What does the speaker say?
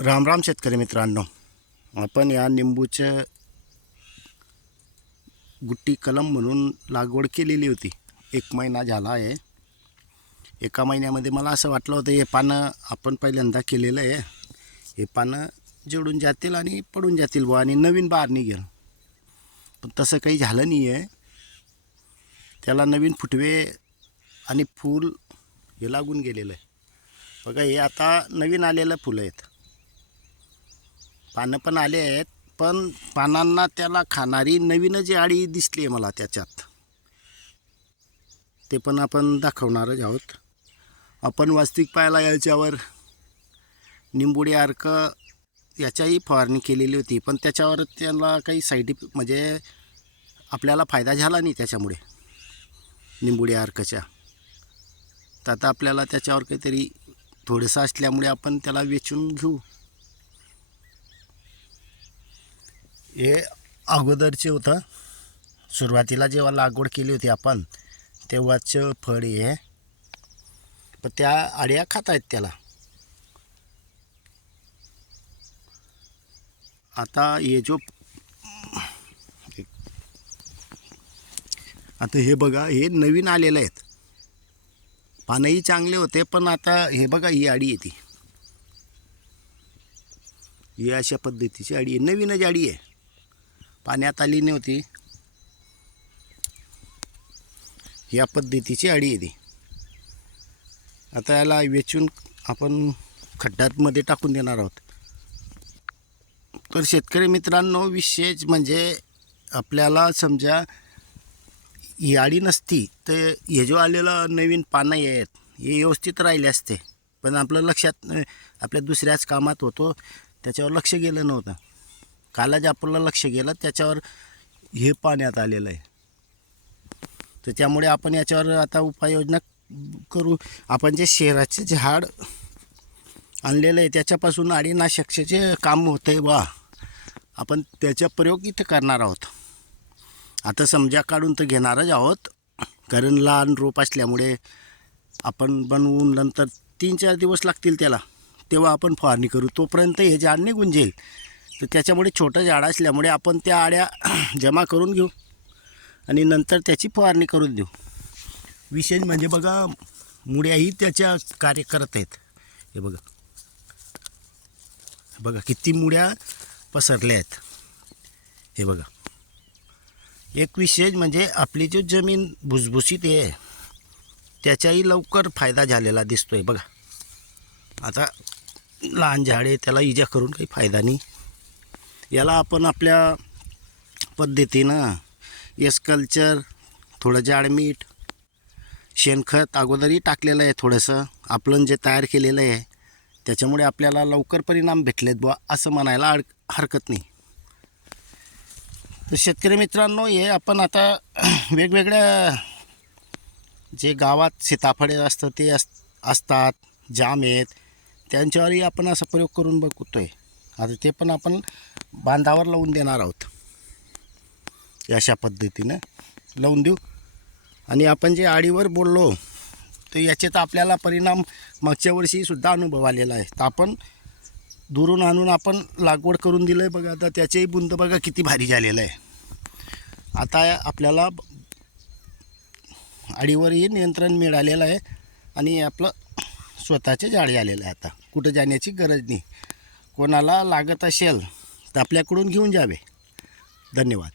राम राम शेतकरी मित्रांनो. आपण या निंबूचं गुट्टी कलम म्हणून लागवड केलेली होती. एक महिना झाला आहे. एका महिन्यामध्ये मला असं वाटलं होतं हे पानं आपण पहिल्यांदा केलेलं आहे. हे पानं जोडून जातील आणि पडून जातील बुवा आणि नवीन बार निघेल. पण तसं काही झालं नाही आहे त्याला नवीन फुटवे आणि फूल हे लागून गेलेलं आहे. बघा हे आता नवीन आलेलं फुलं आहेत. पानं पण आले आहेत पण पानांना त्याला खाणारी नवीन जी आळी दिसली आहे मला त्याच्यात. ते पण आपण दाखवणारच आहोत. आपण वास्तविक पाहायला याच्यावर निंबुडी अर्क याच्याही फवारणी केलेली होती पण त्याच्यावर त्याला काही साईड इफेक्ट म्हणजे आपल्याला फायदा झाला नाही त्याच्यामुळे निंबुडी अर्कच्या तर आता आपल्याला त्याच्यावर काहीतरी थोडंसं असल्यामुळे आपण त्याला वेचून घेऊ. हे अगोदरचे होतं. सुरुवातीला जेव्हा लागवड केली होती आपण तेव्हाचं फळ हे. पण त्या आड्या खात आहेत त्याला. आता हे जो आता हे बघा हे नवीन आलेलं आहेत. पानंही चांगले होते पण आता हे बघा ही आडी येते ही अशा पद्धतीची आडी आहे. नवीनच आडी आहे. पाण्यात आली नव्हती. या पद्धतीची अळी आहे ती. आता याला वेचून आपण खड्ड्यातमध्ये टाकून देणार आहोत. तर शेतकरी मित्रांनो विशेष म्हणजे आपल्याला समजा ही आडी नसती तर हे जो आलेला नवीन पानं आहेत हे व्यवस्थित राहिले असते. पण आपलं लक्षात आपल्या दुसऱ्याच कामात होतो त्याच्यावर लक्ष गेलं नव्हतं. काल जे आपल्याला लक्ष गेलं त्याच्यावर हे पाण्यात आलेलं आहे. तर त्यामुळे आपण याच्यावर आता उपाययोजना करू. आपण जे शहराचे झाड आणलेलं आहे त्याच्यापासून अडीनाशकचे जे काम होतं आहे बा आपण त्याचा प्रयोग इथं करणार आहोत. आता समजा काढून तर घेणारच आहोत कारण लहान रोप असल्यामुळे आपण बनवून नंतर तीन चार दिवस लागतील त्याला. तेव्हा आपण फवारणी करू. तोपर्यंत हे झाड निघून जाईल. तर त्याच्यामुळे छोटं झाड असल्यामुळे आपण त्या आड्या जमा करून घेऊ आणि नंतर त्याची फवारणी करून देऊ. विशेष म्हणजे बघा मुड्याही त्याच्या कार्य करत आहेत. हे बघा. बघा किती मुड्या पसरल्या आहेत. हे बघा. एक विशेष म्हणजे आपली जो जमीन भुसभुशीत आहे त्याचाही लवकर फायदा झालेला दिसतो आहे बघा. आता लहान झाडे त्याला इजा करून काही फायदा नाही. याला आपण आपल्या पद्धतीनं एस कल्चर थोडं जाडमीठ शेणखत अगोदरही टाकलेलं आहे थोडंसं. आपलं जे तयार केलेलं आहे त्याच्यामुळे आपल्याला लवकर परिणाम भेटलेत बुवा असं म्हणायला अड हरकत नाही. तर शेतकरी मित्रांनो हे आपण आता वेगवेगळ्या जे गावात सीताफळे असतं ते अस असतात जाम आहेत त्यांच्यावरही आपण असा प्रयोग करून बघतोय. आता ते पण आपण बांधावर लावून देणार आहोत. अशा पद्धतीनं लावून देऊ. आणि आपण जे आडीवर बोललो तर याचे तर आपल्याला परिणाम मागच्या वर्षीसुद्धा अनुभव आलेला आहे. तर आपण दुरून आणून आपण लागवड करून दिलं आहे बघा आता त्याचेही बुंद बघा किती भारी झालेलं आहे. आता आपल्याला आडीवरही नियंत्रण मिळालेलं आहे आणि आपलं स्वतःचे झाड झालेलं आहे आता. कुठं जाण्याची गरज नाही. कोणाला लागत असेल तर आपल्याकडून घेऊन जावे. धन्यवाद.